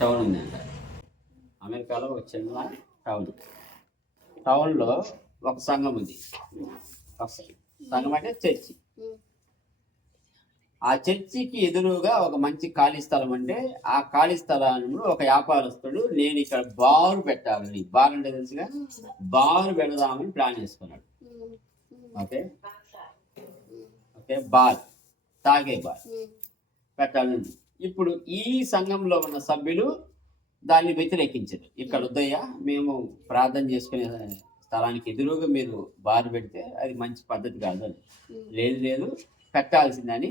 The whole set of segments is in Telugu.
టౌన్ ఉందంట. అమెరికాలో ఒక చిన్న టౌన్లో ఒక సంఘం ఉంది. సంఘం అంటే చర్చి. ఆ చర్చికి ఎదురుగా ఒక మంచి ఖాళీ స్థలం అంటే ఆ ఖాళీ స్థలంలో ఒక వ్యాపారస్తుడు నేను ఇక్కడ బారు పెట్టాలని, బార్ అంటే తెలుసుగా, బారు పెడదామని ప్లాన్ చేసుకున్నాడు. ఓకే ఓకే బార్, తాగే బార్ పెట్టాలని. ఇప్పుడు ఈ సంఘంలో ఉన్న సభ్యులు దాన్ని వ్యతిరేకించారు. ఇక్కడ వద్దయ్యా, మేము ప్రార్థన చేసుకునే స్థలానికి ఎదురుగా మీరు బారు పెడితే అది మంచి పద్ధతి కాదు అని. లేదు పెట్టాల్సిందని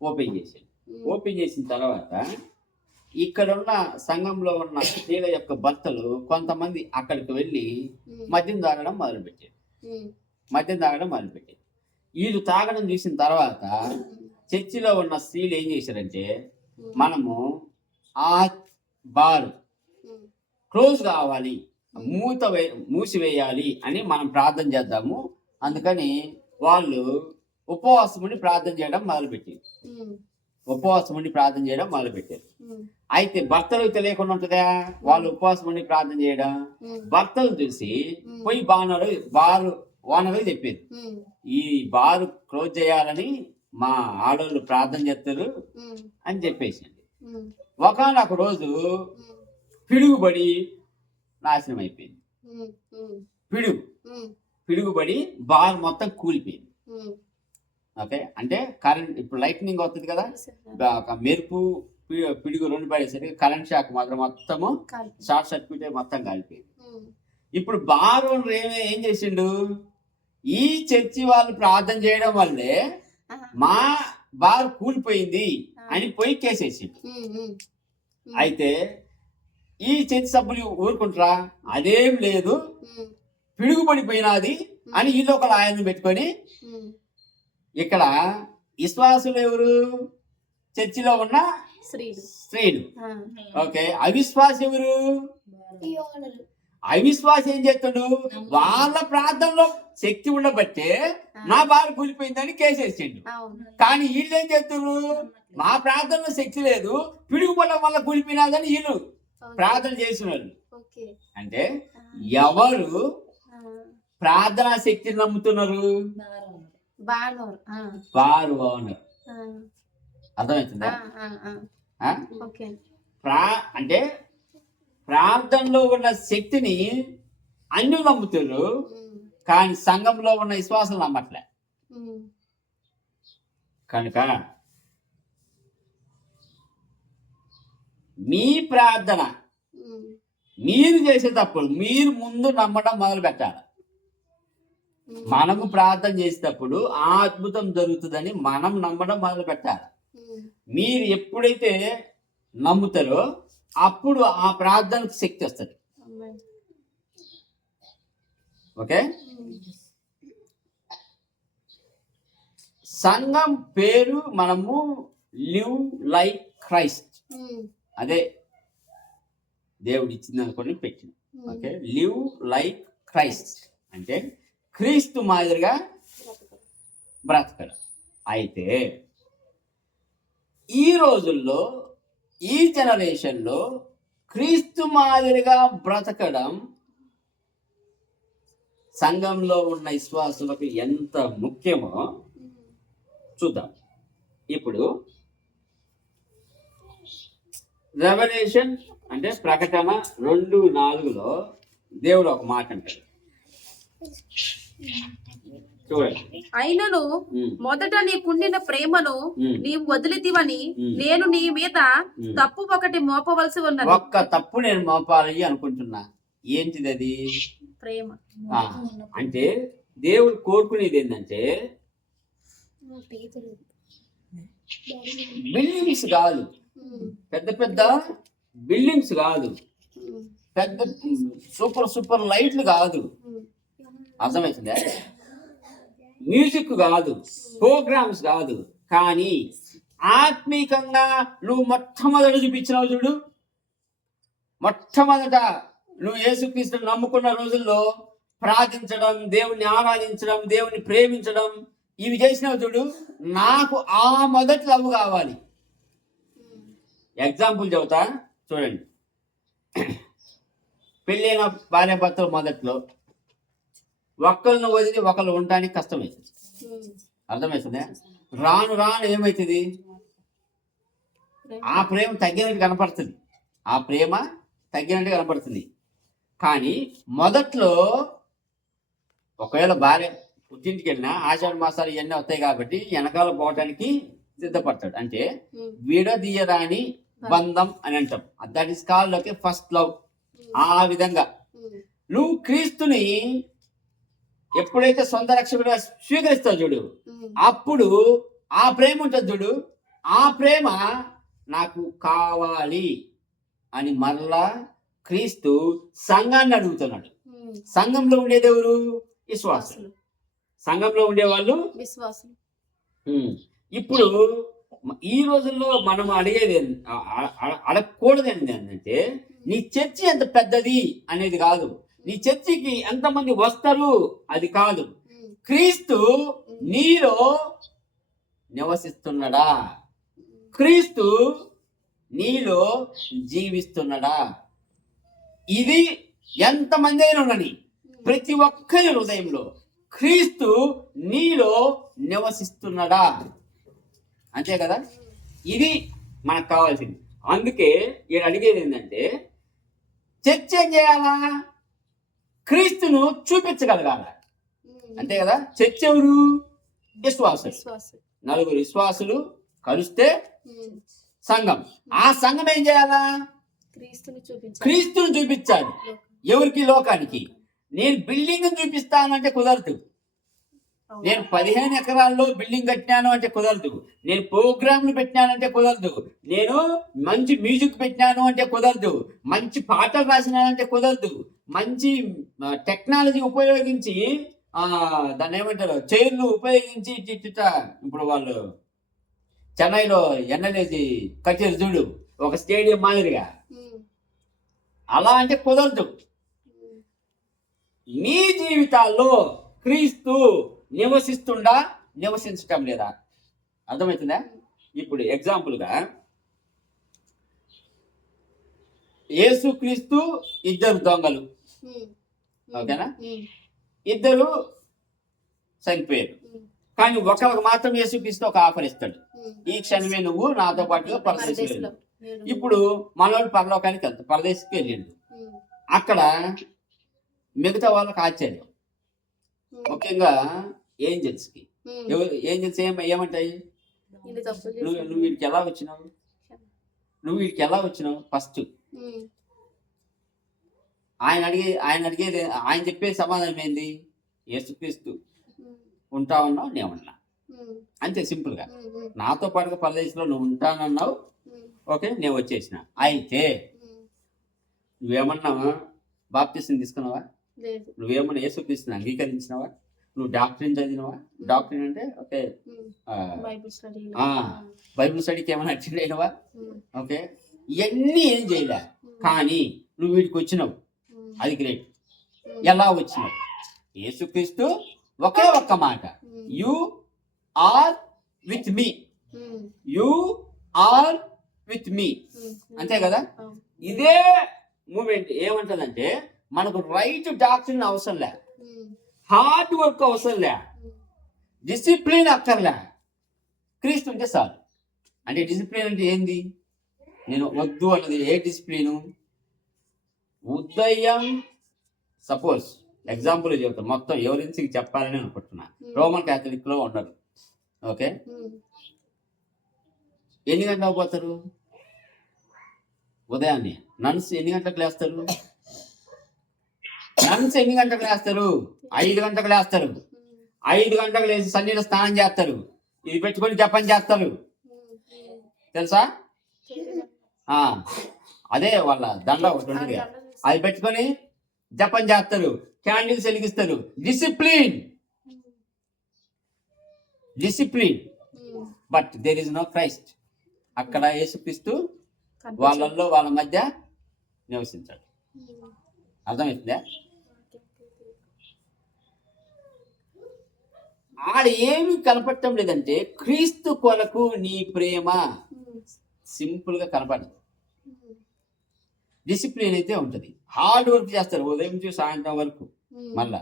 ఓపెన్ చేశాడు. ఓపెన్ చేసిన తర్వాత ఇక్కడున్న సంఘంలో ఉన్న స్త్రీల యొక్క భర్తలు కొంతమంది అక్కడికి వెళ్ళి మద్యం తాగడం మొదలుపెట్టారు. వీళ్ళు తాగడం చూసిన తర్వాత చర్చిలో ఉన్న స్త్రీలు ఏం చేశారంటే, మనము ఆ బార్ క్లోజ్ కావాలి, మూసివేయాలి అని మనం ప్రార్థన చేద్దాము. అందుకని వాళ్ళు ఉపవాసం ఉండి ప్రార్థన చేయడం మొదలుపెట్టారు. అయితే భర్తలకు తెలియకుండా ఉంటుందా వాళ్ళు ఉపవాసం ఉండి ప్రార్థన చేయడం? భర్తలు చూసి పోయి బారు ఓనర్ చెప్పారు, ఈ బారు క్లోజ్ చేయాలని మా ఆడవాళ్ళు ప్రార్థన చేస్తారు అని చెప్పేసింది. ఒకనొక రోజు పిడుగుబడి నాశనం అయిపోయింది. పిడుగుబడి బార్ మొత్తం కూలిపోయింది. ఓకే, అంటే కరెంట్ ఇప్పుడు లైట్నింగ్ వస్తుంది కదా, ఒక మెరుపు పిడుగు రెండు పడేసరికి కరెంట్ షాక్ మాత్రం మొత్తము షార్ట్ సర్క్యూట్ మొత్తం కాలిపోయింది. ఇప్పుడు బార్ ఓనర్ ఏం చేసిండు, ఈ చర్చి వాళ్ళు ప్రార్థన చేయడం వల్లే మా బార్ కూలిపోయింది అని పోయి కేసేసిండు. అయితే ఈ చర్చి సభ్యులు ఊరుకుంటారా? అదేం లేదు, పిడుగుపడిపోయినది అని వీళ్ళు ఒక ఆయన పెట్టుకొని, ఇక్కడ విశ్వాసులు ఎవరు? చర్చిలో ఉన్న స్త్రీలు. ఓకే, అవిశ్వాసం ఎవరు? అవిశ్వాసం ఏం చేస్తాడు, వాళ్ళ ప్రార్థనలో శక్తి ఉండబట్టే నా బారు కూలిపోయిందని కేసేసిండు. కానీ వీళ్ళు ఏం చేస్తున్నారు, మా ప్రార్థనలో శక్తి లేదు, పిడుగుపడడం వల్ల కూలిపోయినదని వీళ్ళు ప్రార్థన చేస్తున్నారు. అంటే ఎవరు ప్రార్థనా శక్తిని నమ్ముతున్నారు? బారు ఓనర్. అర్థమవుతుందా? అంటే ప్రార్థనలో ఉన్న శక్తిని అన్యులు నమ్ముతారు, కానీ సంఘంలో ఉన్న విశ్వాసం నమ్మట్లే. కనుక మీ ప్రార్థన మీరు చేసేటప్పుడు మీరు ముందు నమ్మడం మొదలు పెట్టాలి. మనము ప్రార్థన చేసేటప్పుడు ఆ అద్భుతం జరుగుతుందని మనం నమ్మడం మొదలు పెట్టాలి. మీరు ఎప్పుడైతే నమ్ముతారో అప్పుడు ఆ ప్రార్థనకు శక్తి వస్తుంది. ఓకే, సంఘం పేరు మనము లివ్ లైక్ క్రైస్ట్, అదే దేవుడు ఇచ్చింది అనుకొని పెట్టింది. ఓకే, లివ్ లైక్ క్రైస్ట్ అంటే క్రీస్తు మాదిరిగా బ్రతకడం. అయితే ఈ రోజుల్లో ఈ జనరేషన్లో క్రీస్తు మాదిరిగా బ్రతకడం సంఘంలో ఉన్న విశ్వాసులకు ఎంత ముఖ్యమో చూద్దాం. ఇప్పుడు రెవల్యూషన్ అంటే ప్రకటన 2:4 దేవుడు ఒక మాట అంటాడు, చూడండి. అయినను మొదట నీకుండిన ప్రేమను నీవు వదిలితివని నేను నీ మీద తప్పు ఒకటి మోపవలసి ఉన్నది. ఒక్క తప్పు నేను మోపాలి అనుకుంటున్నా. ఏంటిది అది? ప్రేమ. అంటే దేవుడు కోరుకునేది ఏంటంటే బిల్డింగ్స్ కాదు, పెద్ద పెద్ద బిల్డింగ్స్ కాదు, పెద్ద సూపర్ లైట్లు కాదు, అర్థమవుతుందా? మ్యూజిక్ కాదు, ప్రోగ్రామ్స్ కాదు, కానీ ఆత్మీకంగా నువ్వు మొట్టమొదట చూపించినావు చూడు. మొట్టమొదట నువ్వు యేసుక్రీస్తుని నమ్ముకున్న రోజుల్లో ప్రార్థించడం, దేవుణ్ణి ఆరాధించడం, దేవుణ్ణి ప్రేమించడం, ఇవి చేసినావు చూడు. నాకు ఆ మొదటి లవ్ కావాలి. ఎగ్జాంపుల్ చెబుతా. చూడండి, పెళ్ళైన భార్యాభర్తలు మొదట్లో ఒకళ్ళను వదిలి ఒకళ్ళు ఉండడానికి కష్టమవుతుంది. అర్థమవుతుందా? రాను రాను ఏమవుతుంది, ఆ ప్రేమ తగ్గినట్టు కనపడుతుంది, ఆ ప్రేమ తగ్గినట్టు కనపడుతుంది. కానీ మొదట్లో ఒకవేళ భార్య పుట్టింటికి వెళ్ళినా ఆషాఢ మాసాలు ఇవన్నీ వస్తాయి కాబట్టి వెనకాల పోవటానికి సిద్ధపడతాడు. అంటే విడదీయరాని బంధం అని అంటాం. That is called okay first love. ఆ విధంగా నువ్వు క్రీస్తుని ఎప్పుడైతే సొంత రక్షకుడిగా స్వీకరిస్తావు చూడు, అప్పుడు ఆ ప్రేమ ఉంటుంది చూడు, ఆ ప్రేమ నాకు కావాలి అని మరలా క్రీస్తు సంఘాన్ని అడుగుతున్నాడు. సంఘంలో ఉండేది ఎవరు? విశ్వాసులు. సంఘంలో ఉండేవాళ్ళు విశ్వాసులు. ఇప్పుడు ఈ రోజుల్లో మనం అడిగేది అడగకూడదు ఏంటంటే నీ చర్చి ఎంత పెద్దది అనేది కాదు, నీ చర్చికి ఎంతమంది వస్తారు అది కాదు, క్రీస్తు నీలో నివసిస్తున్నాడా, క్రీస్తు నీలో జీవిస్తున్నాడా. ఇది ఎంతమంది అయినా ఉండని ప్రతి ఒక్కరి హృదయంలో క్రీస్తు నీలో నివసిస్తున్నాడా, అంతే కదా. ఇది మనకు కావాల్సింది. అందుకే ఈయన అడిగేది ఏంటంటే చర్చ ఏం చేయాలా, క్రీస్తును చూపించగలగాల, అంతే కదా. చర్చ ఎవరు? విశ్వాసులు. నలుగురు విశ్వాసులు కలిస్తే సంఘం. ఆ సంఘం ఏం చేయాలా? క్రీస్తుని చూపించాలి. ఎవరికి? లోకానికి. నేను బిల్డింగ్ చూపిస్తానంటే కుదరదు, నేను 15 ఎకరాల్లో బిల్డింగ్ కట్టినాను అంటే కుదరదు, నేను ప్రోగ్రాంలు పెట్టినానంటే కుదరదు, నేను మంచి మ్యూజిక్ పెట్టినాను అంటే కుదరదు, మంచి పాటలు రాసినానంటే కుదరదు, మంచి టెక్నాలజీ ఉపయోగించి దాన్ని ఏమంటారు చైర్లు ఉపయోగించి ఇప్పుడు వాళ్ళు చెన్నైలో ఎన్నలేసి కట్టారు చూడు ఒక స్టేడియం మాదిరిగా, అలా అంటే కుదరదు. మీ జీవితాల్లో క్రీస్తు నివసిస్తుండా, నివసించటం లేదా? అర్థమవుతుందా? ఇప్పుడు ఎగ్జాంపుల్గా యేసుక్రీస్తు ఇద్దరు దొంగలు, ఓకేనా, ఇద్దరు చనిపోయారు. కానీ ఒకరికి మాత్రం యేసుక్రీస్తు ఒక ఆఫర్ ఇస్తాడు, ఈ క్షణమే నువ్వు నాతో పాటుగా పరదేశం వెళ్ళు. ఇప్పుడు మనోడు పరలోకానికి వెళ్తాడు, పరదేశంకి వెళ్ళిండు. అక్కడ మిగతా వాళ్ళకి ఆశ్చర్యం, ముఖ్యంగా ఏంజల్స్కి. ఏంజల్స్ ఏమంటాయి, నువ్వు వీడికి ఎలా వచ్చినావు, నువ్వు వీడికి ఎలా వచ్చినావు? ఫస్ట్ ఆయన చెప్పే సమాధానం ఏంది? యేసుక్రీస్తు ఉంటా ఉన్నావు, నేనున్నా, అంతే సింపుల్గా. నాతో పాటుగా పరదేశంలో నువ్వు ఉంటానన్నావు, ఓకే నేను వచ్చేసిన. అయితే నువ్వేమన్నా బాప్తిసం తీసుకున్నావా? నువ్వేమన్నా యేసుక్రీస్తుని అంగీకరించినావా? నువ్వు డాక్టరీని చదివినావా? డాక్టరీన్ అంటే ఓకే బైబిల్ స్టడీకి ఏమైనా అటెండ్ అయినావా? ఓకే, ఇవన్నీ ఏం చేయలే, కానీ నువ్వు వీడికి వచ్చినావు, అది గ్రేట్. ఎలా వచ్చినావు? యేసుక్రీస్తు ఒకే ఒక్క మాట, you are with me, you are with me, అంతే కదా. ఇదే మూమెంట్ ఏమంటదంటే మనకు రైట్ డాక్టరీన్ అవసరం లే, హార్డ్ వర్క్ అవసరం లే, డిసిప్లిన్ అక్కర్లే, క్రీస్తు ఉంటే చాలు. అంటే డిసిప్లిన్ అంటే ఏంది? నేను వద్దు అన్నది ఏ డిసిప్లిను? ఉదయం సపోజ్ ఎగ్జాంపుల్ చెబుతాను, మొత్తం ఎవరించి చెప్పాలని అనుకుంటున్నా. రోమన్ క్యాథలిక్ లో ఉండరు, ఓకే, ఎన్ని గంటలకు పోతారు? ఉదయాన్నే. నన్స్ ఎన్ని గంటలకు లేస్తారు? నన్స్ ఎన్ని గంటలకు లేస్తారు? 5 గంటలకు లేస్తారు. 5 గంటలకు లేచి సన్నీలో స్నానం చేస్తారు, ఇది పెట్టుకొని జపం చేస్తారు, తెలుసా? అదే వాళ్ళ దండ ఒకటి ఉంటుంది, అది పెట్టుకొని జపం చేస్తారు, క్యాండిల్స్ వెలిగిస్తారు. Discipline, discipline. But there is no Christ. అక్కడ యేసుక్రీస్తు వాళ్ళల్లో వాళ్ళ మధ్య నివసించాడు. అర్థమవుతుందా? ఆడ ఏమి కనపడటం లేదంటే క్రీస్తు కొరకు నీ ప్రేమ సింపుల్ గా కనపడదు. డిసిప్లిన్ అయితే ఉంటుంది. హార్డ్ వర్క్ చేస్తారు ఉదయం నుంచి సాయంత్రం వరకు. మళ్ళా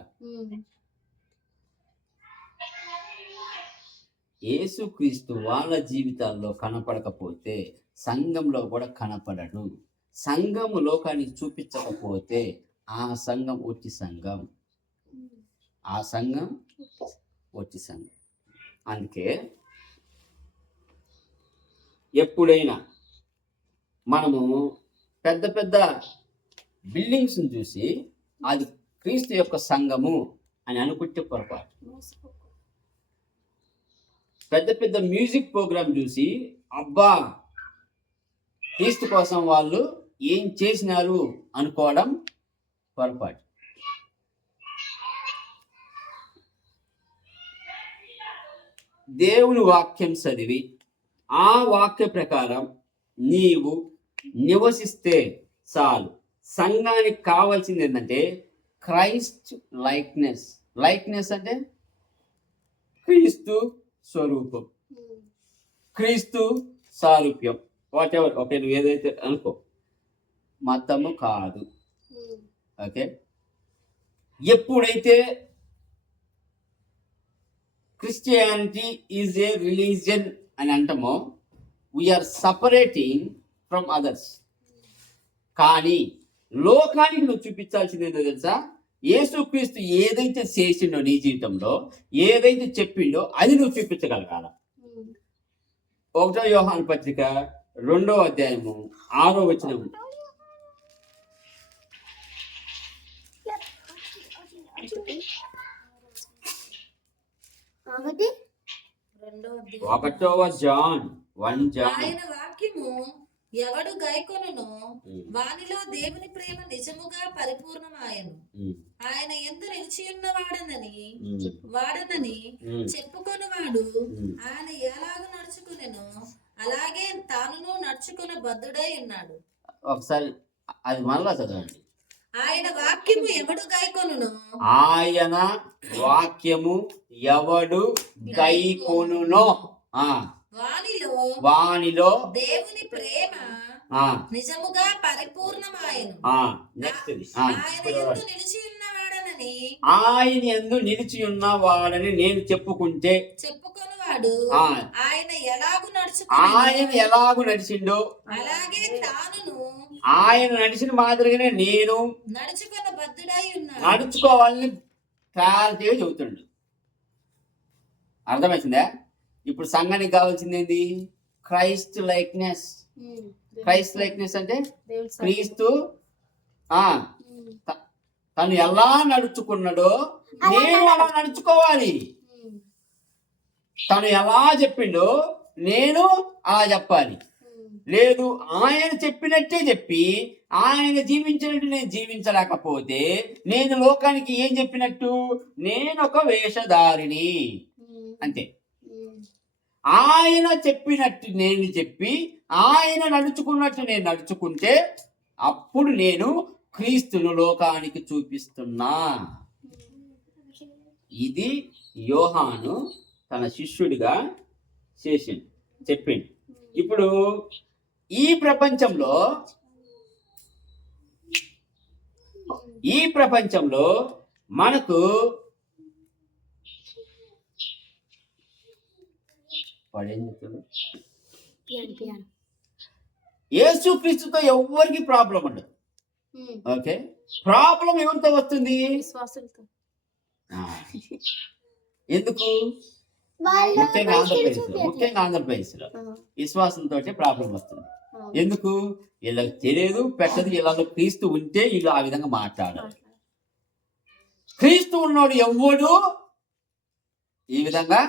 యేసుక్రీస్తు వాళ్ళ జీవితాల్లో కనపడకపోతే సంఘంలో కూడా కనపడడు. సంఘము లోకానికి చూపించకపోతే ఆ సంఘం ఒట్టి సంఘం, ఆ సంఘం ఒట్టి సంఘం. అందుకే ఎప్పుడైనా మనము పెద్ద పెద్ద బిల్డింగ్స్ని చూసి అది క్రీస్తు యొక్క సంఘము అని అనుకుంటే పొరపాటు. పెద్ద పెద్ద మ్యూజిక్ ప్రోగ్రామ్ చూసి అబ్బా క్రీస్తు కోసం వాళ్ళు ఏం చేసినారు అనుకోవడం పొరపాటు. దేవుని వాక్యం చదివి ఆ వాక్య ప్రకారం నీవు నివసిస్తే చాలు. సంఘానికి కావాల్సింది ఏంటంటే క్రైస్ట్ లైక్నెస్. లైక్నెస్ అంటే క్రీస్తు స్వరూపం, క్రీస్తు సారూప్యం, వాట్ ఎవర్. ఓకే, నువ్వు ఏదైతే అనుకో, మతము కాదు. ఓకే, ఎప్పుడైతే క్రిస్టియానిటీ ఈజ్ ఏ రిలీజియన్ అని అంటామో వీఆర్ సపరేటింగ్ ఫ్రమ్ అదర్స్. కానీ లోకానికి నువ్వు చూపించాల్సింది ఏంటో తెలుసా? యేసుక్రీస్తు ఏదైతే చేసిండో నీ జీవితంలో, ఏదైతే చెప్పిండో అది నువ్వు చూపించగలగాల. 1 యోహాను పత్రిక 2వ అధ్యాయము 6వ వచనం. ఆయన వాక్యము ఎవడు గైకొనునో వానిలో దేవుని ప్రేమ నిజముగా పరిపూర్ణమాయను. ఆయన యందు నిలిచియున్న వాడనని చెప్పుకొనివాడు ఆయన ఎలాగూ నడుచుకునెనో అలాగే తానును నడుచుకున్న బద్ధుడై ఉన్నాడు. ఒకసారి అది మళ్ళా చదవండి. ఆయన వాక్యము ఎవడు గైకొనునో, ఆయన వాక్యము ఎవడు గైకొనునో వానిలో దేవుని ప్రేమ నిజముగా పరిపూర్ణమాయను. ఆయన యందు నిలిచి ఉన్నవాడని నేను చెప్పుకొనివాడు ఆయన ఎలాగు నడిచిండో అలాగే తానును ఆయన నడిచిన మాదిరిగానే నేను నడుచుకున్న బద్ధుడై ఉన్నాడు. నడుచుకోవాలని క్లారిటీగా చెబుతుండు. అర్థమవుతుందా? ఇప్పుడు సంఘానికి కావాల్సింది ఏంది? Christ likeness. క్రైస్ట్ లైక్నెస్ అంటే క్రీస్తు తను ఎలా నడుచుకున్నాడో నేను అలా నడుచుకోవాలి. తను ఎలా చెప్పిండో నేను అలా చెప్పాలి. లేదు ఆయన చెప్పినట్టే చెప్పి ఆయన జీవించినట్టు నేను జీవించలేకపోతే నేను లోకానికి ఏం చెప్పినట్టు? నేను ఒక వేషధారిని అంతే. ఆయన చెప్పినట్టు నేను చెప్పి ఆయన నడుచుకున్నట్టు నేను నడుచుకుంటే అప్పుడు నేను క్రీస్తును లోకానికి చూపిస్తున్నా. ఇది యోహాను తన శిష్యుడిగా చెప్పిండు. ఇప్పుడు ఈ ప్రపంచంలో మనకు యేసుక్రీస్తుతో ఎవరికి ప్రాబ్లం ఉండదు. ఓకే, ప్రాబ్లం ఎవరితో వస్తుంది? ఎందుకు? ముఖ్యంగా ఆంధ్రప్రదేశ్లో విశ్వాసంతో ప్రాబ్లం వస్తుంది. ఎందుకు? వీళ్ళకి తెలియదు, పెట్టదు. వీళ్ళలో క్రీస్తు ఉంటే వీళ్ళు ఆ విధంగా మాట్లాడారు. క్రీస్తు ఉన్నోడు ఎవ్వడు ఈ విధంగా.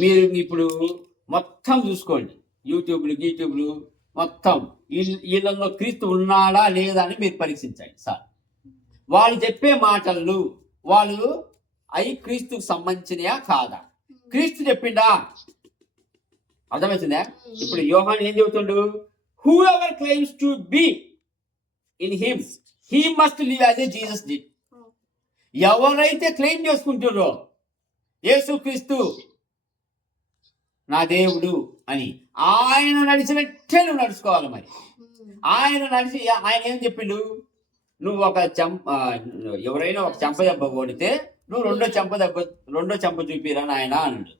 మీరు ఇప్పుడు మొత్తం చూసుకోండి, యూట్యూబ్లు మొత్తం వీళ్ళల్లో క్రీస్తు ఉన్నాడా లేదా అని మీరు పరీక్షించండి సార్. వాళ్ళు చెప్పే మాటలు వాళ్ళు అవి క్రీస్తుకు సంబంధించినయా కాదా? క్రీస్తు చెప్పిండా? అర్థమవుతుందా? ఇప్పుడు యోహాను ఏం చెబుతుండు? Whoever claims to be in him he must live as a Jesus did. ఎవరైతే క్లెయిమ్ చేసుకుంటారో యేసుక్రీస్తు నా దేవుడు అని, ఆయన నడిచినట్టే నువ్వు నడుచుకోవాలి. మరి ఆయన ఏం చెప్పిండు, నువ్వు ఒక ఎవరైనా ఒక చెంప దెబ్బ కొడితే నువ్వు రెండో చెంప చూపిరా నాయన అన్నాడు.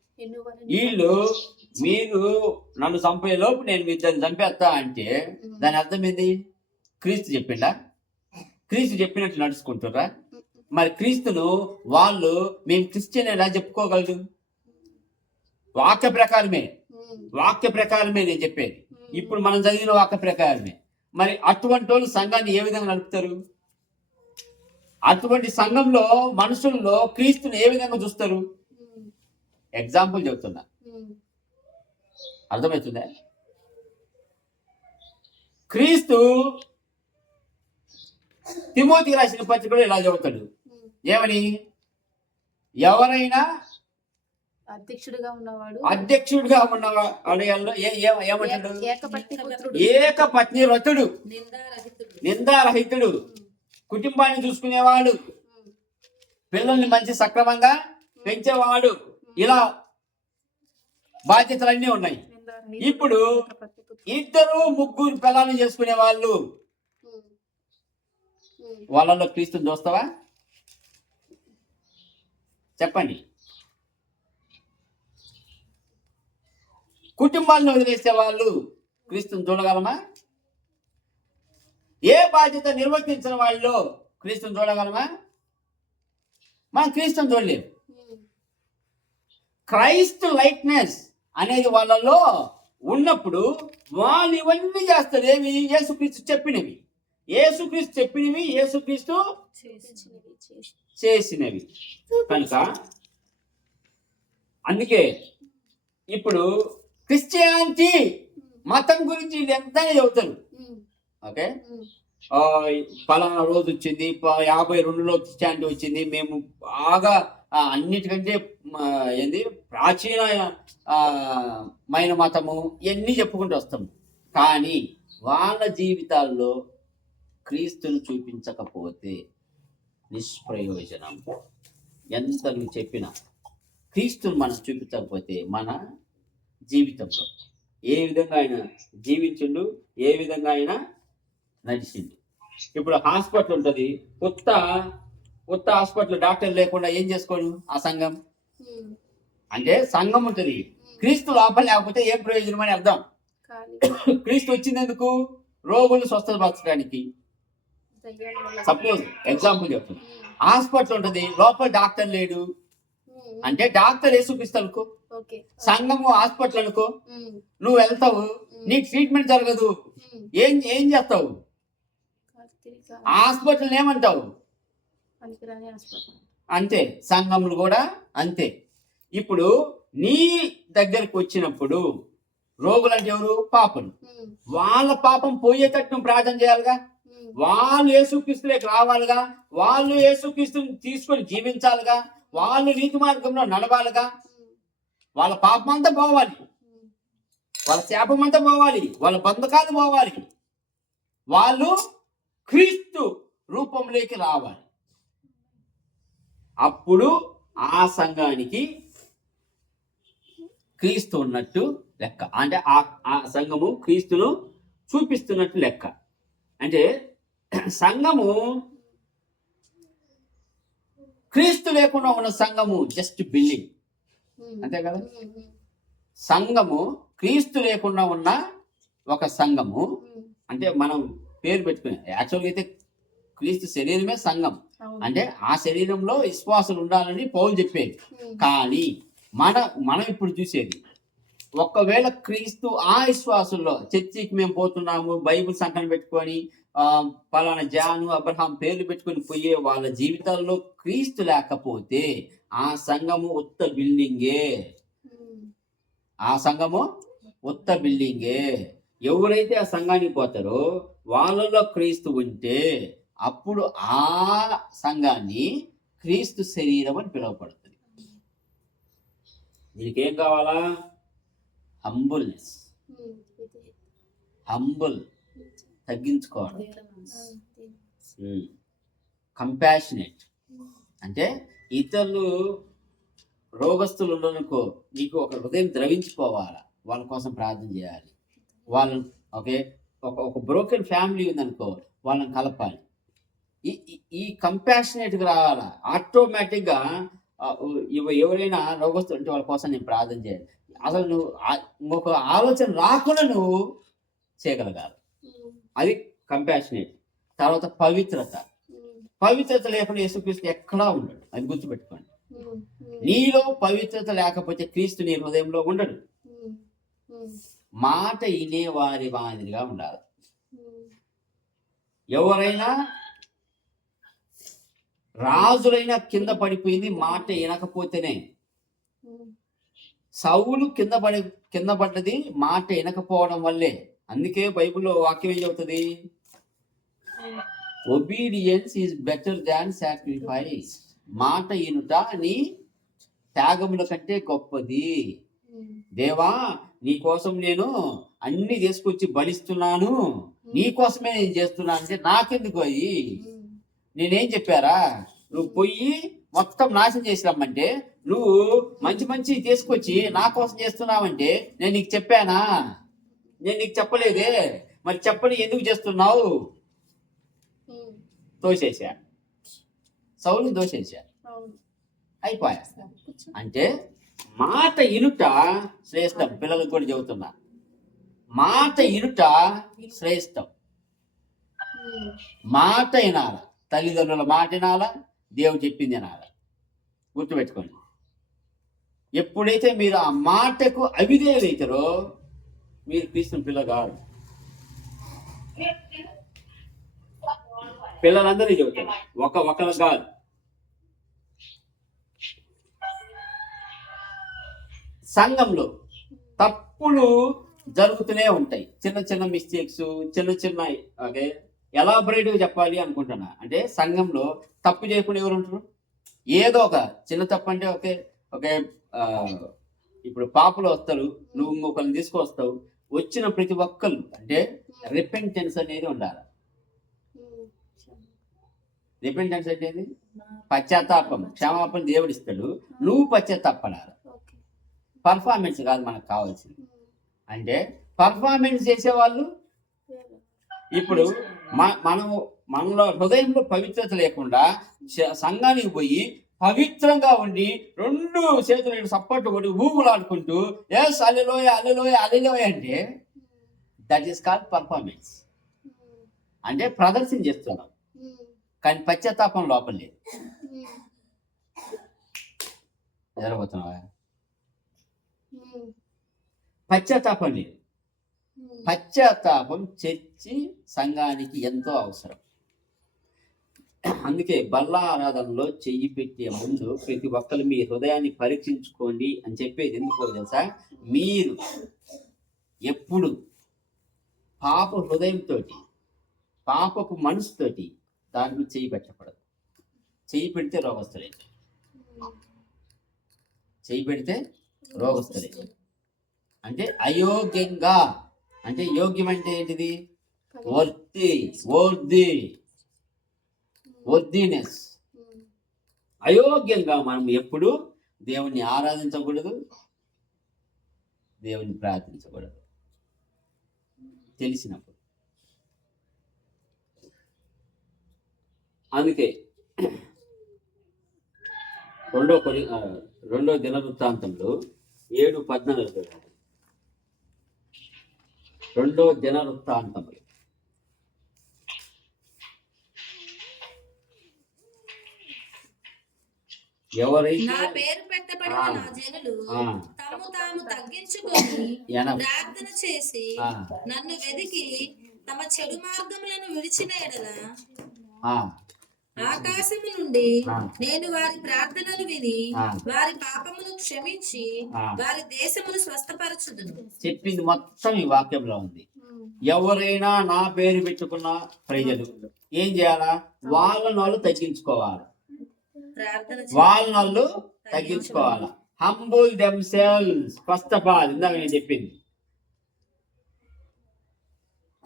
వీళ్ళు మీరు నన్ను చంపే లోపు నేను మీ ఇద్దరిని చంపేస్తా అంటే దాని అర్థం ఏంది? క్రీస్తు చెప్పిండా? క్రీస్తు చెప్పినట్లు నడుచుకుంటుర్రా? మరి క్రీస్తును వాళ్ళు మేము క్రిస్టియన్ ఎలా చెప్పుకోగలరు? వాక్య ప్రకారమే నేను చెప్పేది. ఇప్పుడు మనం చదివిన వాక్య ప్రకారమే. మరి అటువంటి వాళ్ళు సంఘాన్ని ఏ విధంగా నడుపుతారు? అటువంటి సంఘంలో మనుషుల్లో క్రీస్తుని ఏ విధంగా చూస్తారు? ఎగ్జాంపుల్ చెప్తున్నా, అర్థమవుతుందా? క్రీస్తు తిమోతికి రాసిన పత్రికలో ఇలా చెబుతాడు, ఏమని? ఎవరైనా అధ్యక్షుడిగా ఉన్నవాడు ఏమంటాడు? ఏకపత్ని వ్రతుడు, నిందారహితుడు, కుటుంబాన్ని చూసుకునేవాడు, పిల్లల్ని మంచి సక్రమంగా పెంచేవాడు, ఇలా బాధ్యతలన్నీ ఉన్నాయి. ఇప్పుడు 2-3 పిల్లల్ని చేసుకునే వాళ్ళు, వాళ్ళలో క్రీస్తుని చూస్తావా? చెప్పండి. కుటుంబాలను వదిలేసే వాళ్ళు క్రీస్తుని చూడగలమా? ఏ బాధ్యత నిర్వర్తించిన వాళ్ళు క్రీస్తుని చూడగలమా? మనం క్రీస్తుని చూడలేము. క్రైస్ట్ లైక్నెస్ అనేది వాళ్ళలో ఉన్నప్పుడు వాళ్ళు ఇవన్నీ చేస్తారు. ఏమి? యేసుక్రీస్తు చెప్పినవి, యేసుక్రీస్తు చేసినవి. కనుక అందుకే ఇప్పుడు క్రిస్టియానిటీ మతం గురించి ఎంతనే చెబుతారు. ఓకే, పలానా రోజు వచ్చింది, 52లో క్రిస్టియానిటీ వచ్చింది, మేము బాగా అన్నిటికంటే ఏంది ప్రాచీనమైన మతము, ఇవన్నీ చెప్పుకుంటూ వస్తాము. కానీ వాళ్ళ జీవితాల్లో క్రీస్తుని చూపించకపోతే నిష్ప్రయోజనం. ఎంత నువ్వు చెప్పినా క్రీస్తుని మనం చూపించకపోతే మన జీవితంలో ఏ విధంగా ఆయన జీవించిండు, ఏ విధంగా ఆయన నడిచిండు. ఇప్పుడు హాస్పిటల్ ఉంటుంది, కొత్త హాస్పిటల్, డాక్టర్ లేకుండా ఏం చేసుకోడు ఆ సంఘం? అంటే సంఘం ఉంటుంది, క్రీస్తు లోపల లేకపోతే ఏం ప్రయోజనం అని అర్థం. క్రీస్తు వచ్చినందుకు రోగులు స్వస్థపరచడానికి. సపోజ్ ఎగ్జాంపుల్ చెప్తున్నా, హాస్పిటల్ ఉంటుంది, లోపల డాక్టర్ లేడు అంటే డాక్టర్ యేసుక్రీస్తు అనుకో, సంఘము హాస్పిటల్ అనుకో, నువ్వు వెళ్తావు, నీ ట్రీట్మెంట్ జరగదు, ఏం చేస్తావు? హాస్పిటల్ ఏమంటావు? అంతే, సంఘములు కూడా అంతే. ఇప్పుడు నీ దగ్గరికి వచ్చినప్పుడు రోగులు అంటే ఎవరు? పాపలు. వాళ్ళ పాపం పోయేటట్టు ప్రార్థన చేయాలిగా, వాళ్ళు యేసుక్రీస్తులోకి రావాలిగా, వాళ్ళు యేసుక్రీస్తుని తీసుకొని జీవించాలిగా, వాళ్ళు నీతి మార్గంలో నడవాలిగా. వాళ్ళ పాపం అంతా పోవాలి, వాళ్ళ శాపం అంతా పోవాలి, వాళ్ళ బంధకాలు పోవాలి, వాళ్ళు క్రీస్తు రూపంలోకి రావాలి. అప్పుడు ఆ సంఘానికి క్రీస్తు ఉన్నట్టు లెక్క. అంటే ఆ సంఘము క్రీస్తును చూపిస్తున్నట్టు లెక్క. అంటే సంఘము క్రీస్తు లేకుండా ఉన్న సంఘము జస్ట్ బిల్డింగ్, అంతే కదా? సంఘము క్రీస్తు లేకుండా ఉన్న ఒక సంఘము అంటే మనం పేరు పెట్టుకునే, యాక్చువల్గా అయితే క్రీస్తు శరీరమే సంఘం. అంటే ఆ శరీరంలో విశ్వాసులు ఉండాలని పౌలు చెప్పేది. కానీ మనం ఇప్పుడు చూసేది, ఒకవేళ క్రీస్తు ఆ విశ్వాసుల్లో, చర్చికి మేము పోతున్నాము, బైబిల్ సంకలనం పెట్టుకొని పలానా జాను అబ్రహాం పేర్లు పెట్టుకొని పోయే వాళ్ళ జీవితాల్లో క్రీస్తు లేకపోతే ఆ సంఘము ఉత్త బిల్డింగే. ఆ సంఘము ఉత్త బిల్డింగే. ఎవరైతే ఆ సంఘానికి పోతారో వాళ్ళలో క్రీస్తు ఉంటే అప్పుడు ఆ సంఘాన్ని క్రీస్తు శరీరం అని పిలువబడుతుంది. దీనికేం కావాలా? హంబుల్నెస్, తగ్గించుకోవడం, కంపాషనేట్. అంటే ఇతరులు రోగస్తులు ఉండనుకో, నీకు ఒక హృదయం ద్రవించిపోవాలా, వాళ్ళ కోసం ప్రార్థన చేయాలి. వాళ్ళని ఓకే, ఒక బ్రోకెన్ ఫ్యామిలీ ఉందనుకో, వాళ్ళని కలపాలి. ఈ కంపాషనేట్గా రావాలా. ఆటోమేటిక్గా ఎవరైనా రోగస్తుంటే వాళ్ళ కోసం నేను ప్రార్థన చేయాలి. అసలు నువ్వు ఇంకొక ఆలోచన రాకుండా నువ్వు చేయగలగాలి. అది కంపాషనేట్. తర్వాత పవిత్రత లేకుండా యేసుక్రీస్తు ఎక్కడా ఉండడు. అది గుర్తుపెట్టుకోండి. నీలో పవిత్రత లేకపోతే క్రీస్తు నీ హృదయంలో ఉండడు. మాట వినే వారి మాదిరిగా ఉండాలి. ఎవరైనా రాజులైనా కింద పడిపోయింది మాట వినకపోతేనే. సౌలు కింద పడ్డది మాట వినకపోవడం వల్లే. అందుకే బైబిల్లో వాక్యం ఏం చెబుతుంది? Obedience is better than sacrifice. మాట వినుట నీ త్యాగముల కంటే గొప్పది. దేవా, నీ కోసం నేను అన్ని తీసుకొచ్చి బలిస్తున్నాను, నీ కోసమే నేను చేస్తున్నాను అంటే నాకెందుకు అయ్యి? నేనేం చెప్పారా? నువ్వు పొయ్యి మొత్తం నాశనం చేసి రమ్మంటే నువ్వు మంచి తీసుకొచ్చి నా కోసం చేస్తున్నావంటే నేను నీకు చెప్పానా? నేను నీకు చెప్పలేదే. మరి చెప్పని ఎందుకు చేస్తున్నావు? తోసేసా, సౌలు తోసేసా, అయిపోయా. అంటే మాట ఇనుట శ్రేష్టం. పిల్లలకు కూడా చెబుతున్నా, మాట ఇనుట శ్రేష్టం. మాట వినాల, తల్లిదండ్రుల మాట వినాలా, దేవుడు చెప్పింది వినాలా. గుర్తుపెట్టుకోండి. ఎప్పుడైతే మీరు ఆ మాటకు అవిధేయులైతారో మీరు క్రీస్తు పిల్ల కాదు. పిల్లలందరినీ చెబుతారు, ఒకరు కాదు. సంఘంలో తప్పులు జరుగుతూనే ఉంటాయి. చిన్న మిస్టేక్స్, చిన్న ఓకే, ఎలాబరేట్గా చెప్పాలి అనుకుంటున్నా. అంటే సంఘంలో తప్పు చేయకుండా ఎవరు ఉంటారు? ఏదో ఒక చిన్న తప్పు అంటే ఓకే ఇప్పుడు పాపలు వస్తారు, నువ్వు ఇంకొకరిని తీసుకొస్తావు. వచ్చిన ప్రతి ఒక్కరు అంటే రిపెంటెన్స్ అనేది ఉండాలి. రిపెంటెన్స్ అంటే పశ్చాత్తాపం, క్షమాపణ దేవుడు ఇస్తాడు. నువ్వు పశ్చాత్తాపడాలి. పర్ఫార్మెన్స్ కాదు మనకు కావాల్సింది. అంటే పర్ఫార్మెన్స్ చేసేవాళ్ళు ఇప్పుడు మనలో హృదయంలో పవిత్రత లేకుండా సంఘానికి పోయి పవిత్రంగా ఉండి 2 చేతులు సప్పట్టు కొట్టి ఊగులాడుకుంటూ ఎస్ అల్లెలోయ అల్లెలోయ అల్లెలోయ అంటే దట్ ఈస్ కాల్డ్ పర్ఫార్మెన్స్. అంటే ప్రదర్శన చేస్తున్నాం కానీ పశ్చాత్తాపం లోపల లేదు. జరగబోతున్నావా? పశ్చాత్తాపం లేదు. పశ్చాత్తాపం చర్చి సంఘానికి ఎంతో అవసరం. అందుకే బల్లా ఆరాధనలో చెయ్యి పెట్టే ముందు ప్రతి ఒక్కరు మీ హృదయాన్ని పరీక్షించుకోండి అని చెప్పేది ఎందుకో తెలుసా? మీరు ఎప్పుడు పాప హృదయంతో, పాపపు మనసుతోటి దాంట్లో చెయ్యి పెట్టకూడదు. చెయ్యి పెడితే రోగస్తులే. చెయ్యి పెడితే రోగస్తులే. అంటే అయోగ్యంగా, అంటే యోగ్యం అంటే ఏంటిది? వర్దినెస్. అయోగ్యంగా మనం ఎప్పుడు దేవుణ్ణి ఆరాధించకూడదు, దేవుణ్ణి ప్రార్థించకూడదు. తెలిసినప్పుడు. అందుకే 2 దినవృత్తాంతంలో 7:14 2 దినవృత్తాంతములు ఎవరైతే నా పేరు పెట్టబడిన నా జనులు తాము తగ్గించుకొని ప్రార్థన చేసి నన్ను వెదికి తమ చెడు మార్గములను విడిచిన ఎడల ఆకాశము నుండి నేను వారి ప్రార్థనలు విని వారి పాపమును క్షమించి వారి దేశమును స్వస్థపరచుదును. చెప్పింది మొత్తం ఈ వాక్యంలో ఉంది. ఎవరైనా నా పేరు పెట్టుకున్న ప్రజలు ఏం చేయాలా? వాళ్ళు తగ్గించుకోవాలి. వాళ్ళు తగ్గించుకోవాలి. Humble themselves first of all. ఇందాక నేను చెప్పింది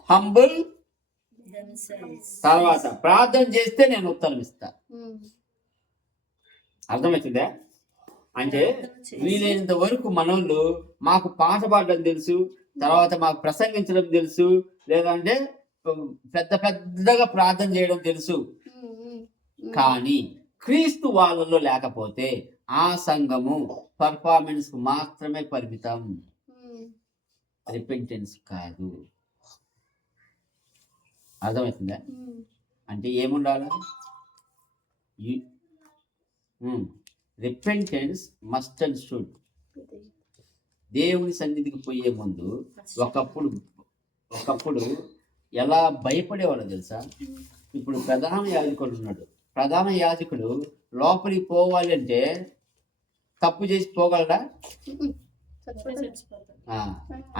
హంబుల్. తర్వాత ప్రార్థన చేస్తే నేను ఉత్తరం ఇస్తా. అర్థమవుతుందా? అంటే వీలైనంత వరకు మనోళ్ళు మాకు పాట పాడడం తెలుసు, తర్వాత మాకు ప్రసంగించడం తెలుసు, లేదంటే పెద్ద పెద్దగా ప్రార్థన చేయడం తెలుసు. కానీ క్రీస్తు వాళ్ళలో లేకపోతే ఆ సంఘము పర్ఫార్మెన్స్ మాత్రమే పరిమితం, రిపెంటెన్స్ కాదు. అర్థమవుతుందా? అంటే ఏముండాలి? Repentance must and should. దేవుని సన్నిధికి పోయే ముందు ఒకప్పుడు ఎలా భయపడేవాడు తెలుసా? ఇప్పుడు ప్రధాన యాజకుడు ఉన్నాడు. ప్రధాన యాజకుడు లోపలికి పోవాలి అంటే తప్పు చేసి పోగలడా?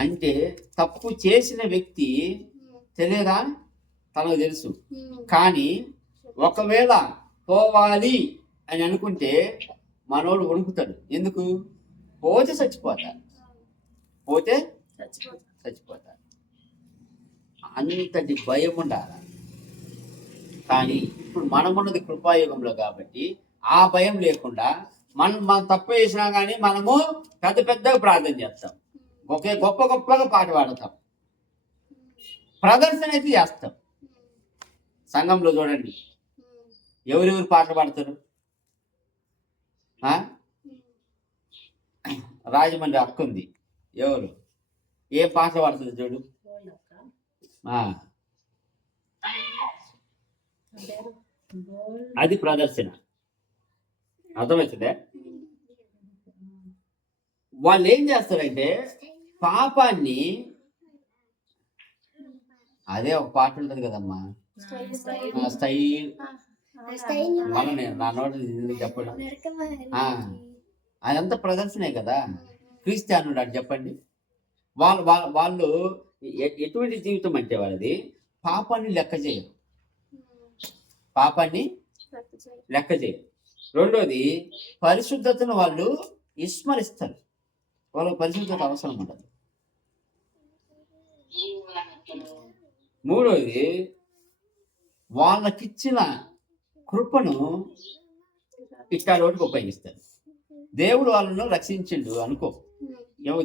అంటే తప్పు చేసిన వ్యక్తి తెలియదా? తనకు తెలుసు. కానీ ఒకవేళ పోవాలి అని అనుకుంటే మనోడు వణుకుతాడు. ఎందుకు? పోతే చచ్చిపోతాడు. అంతటి భయం ఉండాలి. కానీ ఇప్పుడు మనమున్నది కృపాయుగంలో కాబట్టి ఆ భయం లేకుండా మనం తప్పు చేసినా కానీ మనము పెద్దగా ప్రార్థన చేస్తాం, గొప్పగా పాట పాడతాం, ప్రదర్శన అయితే చేస్తాం. సంఘంలో చూడండి, ఎవరెవరు పాటలు పాడతారు? రాజమండ్రి అక్క ఉంది, ఎవరు ఏ పాటలు పాడుతుంది చూడు. అది ప్రదర్శన. అర్థమవుతుందే? వాళ్ళు ఏం చేస్తారంటే పాపాన్ని, అదే ఒక పాట ఉంటుంది కదమ్మా, స్టైల్ మన నా నోటి చెప్పండి, అదంతా ప్రదర్శనే కదా. క్రిస్టియానుడు అని చెప్పండి. వాళ్ళు ఎటువంటి జీవితం అంటే వాళ్ళది పాపాన్ని లెక్క చేయరు. రెండోది పరిశుద్ధతను వాళ్ళు విస్మరిస్తారు. వాళ్ళకి పరిశుద్ధత అవసరం ఉండదు. మూడోది వాళ్ళకిచ్చిన కృపను ఇష్టాలోటికి ఉపయోగిస్తారు. దేవుడు వాళ్ళను రక్షించిండు అనుకో,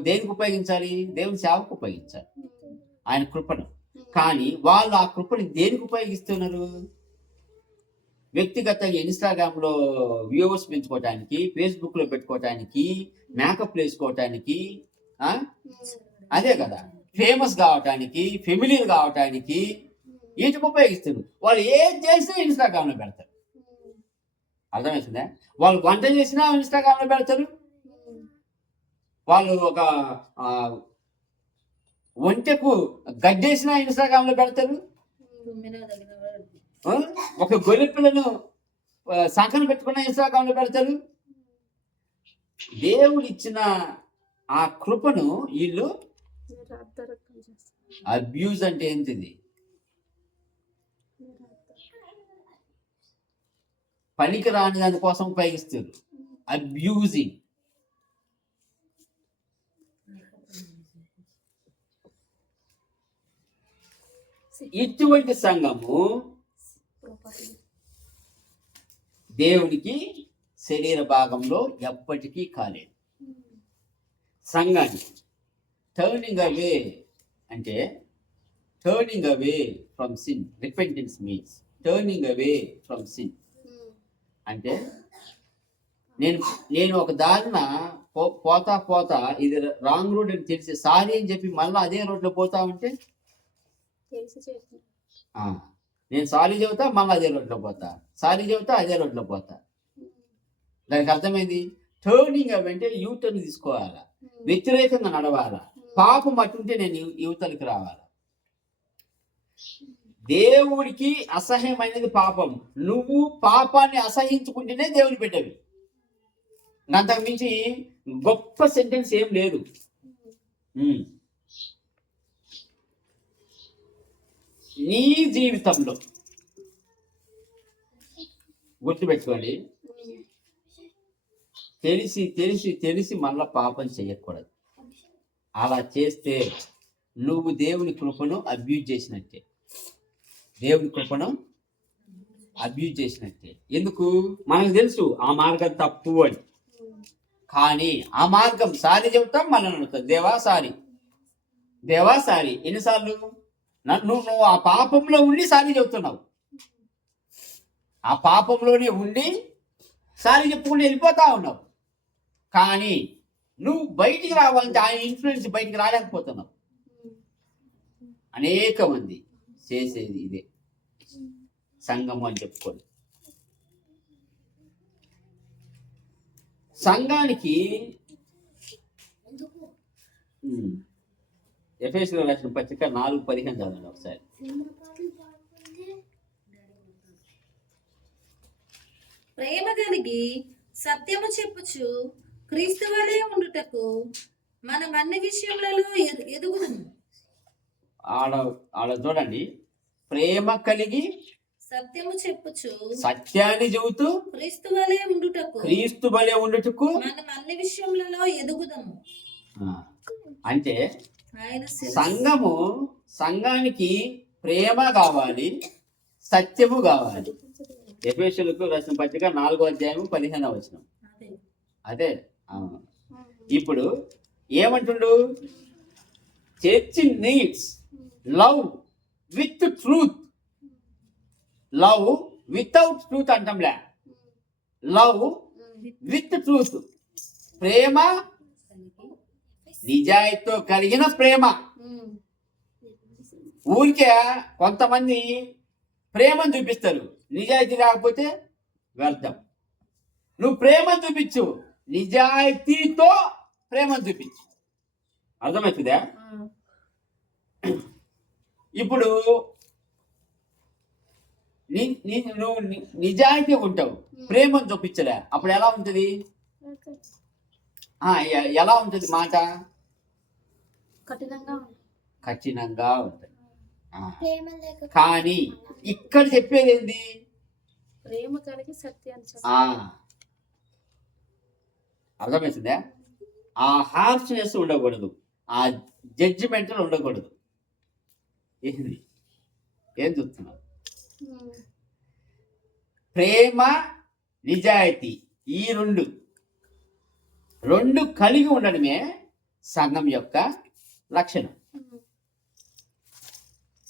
దేనికి ఉపయోగించాలి? దేవుని సేవకు ఉపయోగించాలి ఆయన కృపను. కానీ వాళ్ళు ఆ కృపని దేనికి ఉపయోగిస్తున్నారు? వ్యక్తిగతంగా ఇన్స్టాగ్రామ్లో వ్యూవర్స్ పెంచుకోవటానికి, ఫేస్బుక్లో పెట్టుకోవటానికి, మేకప్ వేసుకోవటానికి, అదే కదా, ఫేమస్ కావటానికి, ఫెమిలియర్ కావటానికి వీటికి ఉపయోగిస్తారు. వాళ్ళు ఏం చేసినా ఇన్స్టాగ్రామ్లో పెడతారు. అర్థమవుతుందా? వాళ్ళు వంట చేసినా ఇన్స్టాగ్రామ్లో పెడతారు. వాళ్ళు ఒక వంటకు గడ్డేసినా ఇన్స్టాగ్రామ్లో పెడతారు. ఒక గొర్రె పిల్లను సంకన పెట్టుకున్న ఇన్స్టాగ్రామ్లో పెడతారు. దేవుడు ఇచ్చిన ఆ కృపను వీళ్ళు అబ్యూజ్ అంటే ఏంటిది? పనికి రాని దానికోసం ఉపయోగిస్తారు. అబ్యూజింగ్. ఇటువంటి సంఘము దేవునికి శరీర భాగంలో ఎప్పటికీ కాలేదు. సంఘాన్ని టర్నింగ్ అవే అంటే turning away from sin. Repentance means turning away from sin. అంటే నేను ఒక దారిన పోతా ఇది రాంగ్ రూట్ అని తెలిసి సారీ అని చెప్పి మళ్ళీ అదే రోడ్లో పోతా ఉంటే, నేను సారీ చెబుతా మళ్ళీ అదే రోడ్లో పోతా, సారీ చెబుతా అదే రోడ్లో పోతా. దానికి అర్థమైంది టర్నింగ్ అవి అంటే యూటర్న్ తీసుకోవాలా, వ్యతిరేకంగా నడవాలా, పాపం అట్టుంటే నేను యువతలకు రావాలా. దేవుడికి అసహ్యమైనది పాపం. నువ్వు పాపాన్ని అసహించుకుంటేనే దేవుని పెట్టవి. అంతకు మించి గొప్ప సెంటెన్స్ ఏం లేదు. నీ జీవితంలో గుర్తుపెట్టుకోండి, తెలిసి తెలిసి తెలిసి మళ్ళా పాపం చేయకూడదు. అలా చేస్తే నువ్వు దేవుని కృపను అబ్యూజ్ చేసినట్టే. దేవుని కృపను అబ్యూజ్ చేసినట్టే. ఎందుకు? మనకు తెలుసు ఆ మార్గం తప్పు అని. కానీ ఆ మార్గం సారి చెబుతాం మళ్ళీ అడుగుతాం, దేవా సారి ఎన్నిసార్లు నువ్వు ఆ పాపంలో ఉండి సారి చెబుతున్నావు, ఆ పాపంలోనే ఉండి సారి చెప్పుకుంటూ వెళ్ళిపోతా ఉన్నావు. కానీ నువ్వు బయటికి రావాలంటే ఆయన ఇన్ఫ్లుయెన్స్ బయటికి రాలేకపోతున్నావు. అనేక మంది చేసేది ఇదే, సంఘము అని చెప్పుకోండి. సంఘానికి ఎఫెసీయులకు రాసిన పత్రిక 4:15 చదవండి ఒకసారి. ప్రేమ కలిగి సత్యము చెప్పుచు క్రీస్తు వలె ఉండుటకు మనం అన్ని విషయములలో ఎదుగుదాము. ఆడ చూడండి, ప్రేమ కలిగి సత్యము చెప్పుచు సత్యాన్ని చెబుతూ క్రీస్తు వలె ఉండుటకు మనం అన్ని విషయములలో ఎదుగుదాము. అంటే ఆయన సంఘానికి ప్రేమ కావాలి, సత్యము కావాలి. ఎఫెసీయులకు రాసిన పత్రిక 4:15 అదే. ఇప్పుడు ఏమంటుండు, church needs love with truth. Love without truth అంటాంలే, లవ్ విత్ ట్రూత్. ప్రేమ నిజాయితీతో కలిగిన ప్రేమ. ఊరికే కొంతమంది ప్రేమను చూపిస్తారు, నిజాయితీ రాకపోతే వ్యర్థం. నువ్వు ప్రేమను చూపించు, నిజాయితీతో ప్రేమను చూపించు. అర్థమవుతుందా? ఇప్పుడు నువ్వు నిజాయితీ ఉంటావు, ప్రేమను చూపించలే, అప్పుడు ఎలా ఉంటుంది? ఎలా ఉంటుంది మాట? కఠినంగా ఉంటుంది. కానీ ఇక్కడ చెప్పేది ఏంది? ప్రేమ కలిగి సత్యాన్ని. అర్థమవుతుందా? ఆ హార్ష్నెస్ ఉండకూడదు, ఆ జడ్జిమెంటల్ ఉండకూడదు. ఏంది ఏం చూస్తున్నారు? ప్రేమ నిజాయితీ ఈ రెండు కలిగి ఉండడమే సంఘం యొక్క లక్షణం.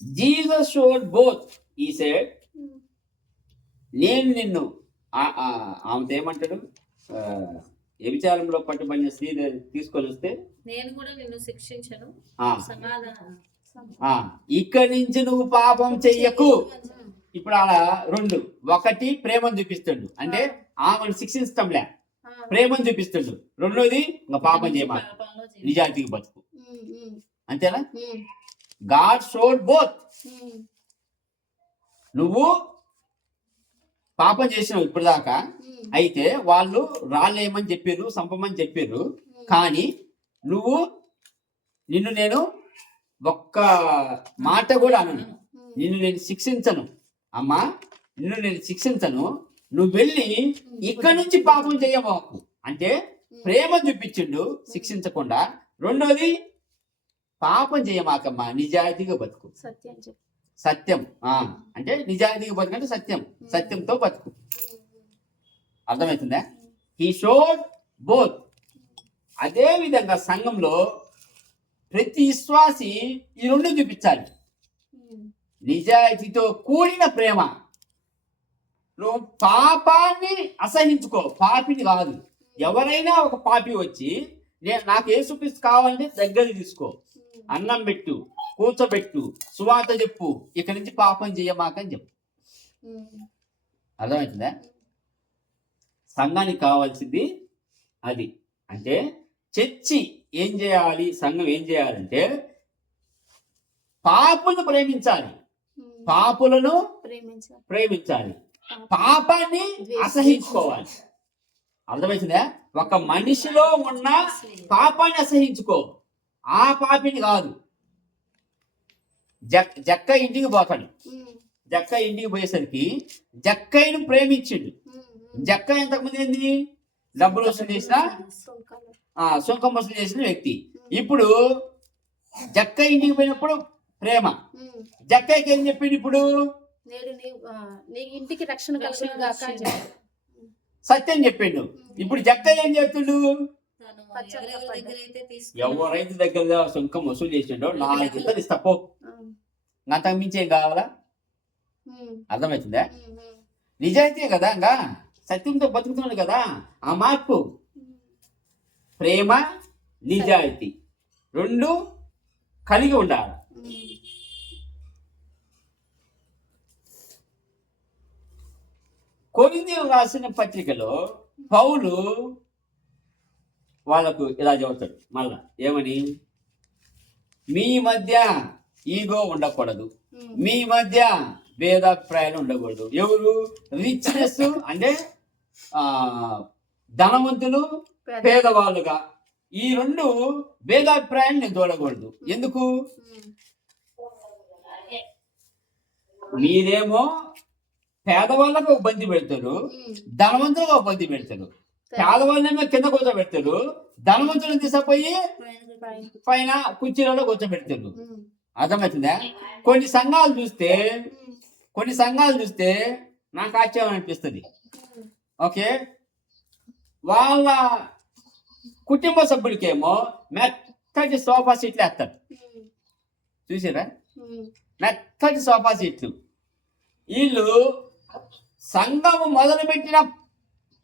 Jesus showed both. ఈ సెడ్, నేను నిన్ను ఆమెతో ఏమంటాడు, వ్యభిచారంలో పట్టుబడిన స్త్రీ తీసుకొని వస్తే నేను కూడా నిన్ను శిక్షించను, సమాధానం ఇక్కడి నుంచి నువ్వు పాపం చెయ్యకు. ఇప్పుడు అలా ఒకటి ప్రేమను చూపిస్తుండు, అంటే ఆమెను శిక్షించటంలే, ప్రేమను చూపిస్తుండు. రెండోది ఇంకా పాపం చేయమా, నిజాయితీకి బతుకు. అంతేనా? God showed both. నువ్వు పాపం చేసినావు ఇప్పుడు దాకా, అయితే వాళ్ళు రాళ్ళేయమని చెప్పారు, సంపమని చెప్పారు. కానీ నిన్ను నేను ఒక్క మాట కూడా అనను, నిన్ను నేను శిక్షించను అమ్మా, నిన్ను నేను శిక్షించను, నువ్వు వెళ్ళి ఇక్కడి నుంచి పాపం చేయబాకు. అంటే ప్రేమ చూపించిండు శిక్షించకుండా. రెండోది, పాపం చేయమాకమ్మా, నిజాయితీగా బతుకు. సత్యం అంటే నిజాయితీగా బతుకు అంటే సత్యంతో బతుకు. అర్థమవుతుందా? He showed both. అదే విధంగా సంఘంలో ప్రతి విశ్వాసి ఈ రెండు చూపించాలి. నిజాయితీతో కూడిన ప్రేమ. నువ్వు పాపాన్ని అసహించుకో, పాపిని కాదు. ఎవరైనా ఒక పాపి వచ్చి నాకు యేసుక్రీస్తు కావాలంటే దగ్గర తీసుకో, అన్నం పెట్టు, కూర్చోబెట్టు, సువార్త చెప్పు, ఇక్కడి నుంచి పాపం చేయమాకని చెప్పు. అర్థమవుతుందా? సంఘానికి కావాల్సింది అది. అంటే చర్చి ఏం చేయాలి, సంఘం ఏం చేయాలంటే పాపులను ప్రేమించాలి, పాపులను ప్రేమించాలి, పాపాన్ని అసహించుకోవాలి. అర్థమవుతుందా? ఒక మనిషిలో ఉన్న పాపాన్ని అసహించుకో, ఆ పాపిని కాదు. జక్క ఇంటికి పోతాడు, జక్క ఇంటికి పోయేసరికి జక్కయ్యను ప్రేమించిండు. జక్క ఇంతకుముందు ఏంది, డబ్బులు వసూలు చేసిన, సుంకం వసూలు చేసిన వ్యక్తి. ఇప్పుడు జక్క ఇంటికి పోయినప్పుడు ప్రేమ. జక్కయ్యకి ఏం చెప్పిండు? ఇప్పుడు ఇంటికి రక్షణ సత్యం చెప్పిండు. ఇప్పుడు జక్కయ్య ఏం చెప్తుండు? తను ఎవరెవరి దగ్గర అయితే ఎవరైతే దగ్గర సుంకం వసూలు చేసిండో 4 ఇద్దరు ఇస్తా పో, అంతకు మించి ఏం కావాలా? అర్థమవుతుందా? నిజాయితీ కదా, ఇంకా సత్యంతో బతుకుతున్నాడు కదా. ఆ మార్పు ప్రేమ నిజాయితీ 2 కలిగి ఉండాలి. కొరింథీయులకు రాసిన పత్రికలో పౌలు వాళ్ళకు ఇలా చెబుతాడు మళ్ళా ఏమని, మీ మధ్య ఈగో ఉండకూడదు, మీ మధ్య భేదాభిప్రాయాలు ఉండకూడదు. ఎవరు? రిచ్నెస్ అంటే ధనవంతులు పేదవాళ్ళుగా, ఈ 2 భేదాభిప్రాయాలు నేను చూడకూడదు. ఎందుకు? మీరేమో పేదవాళ్ళకు ఒక బంతి పెడతారు, ధనవంతులకు ఒక బంతి పెడతారు. పేదవాళ్ళేమో కింద కూర్చోబెడతారు, ధనవంతులను తీసుకుపోయి పైన కుర్చీలలో కూర్చోబెడతారు. అర్థమవుతుందా? కొన్ని సంఘాలు చూస్తే నాకు ఆశ్చర్యం అనిపిస్తుంది. ఓకే, వాళ్ళ కుటుంబ సభ్యులకేమో మెత్తటి సోఫా సీట్లు వేస్తారు. చూసారా? మెత్తటి సోఫా సీట్లు. వీళ్ళు సంఘము మొదలుపెట్టిన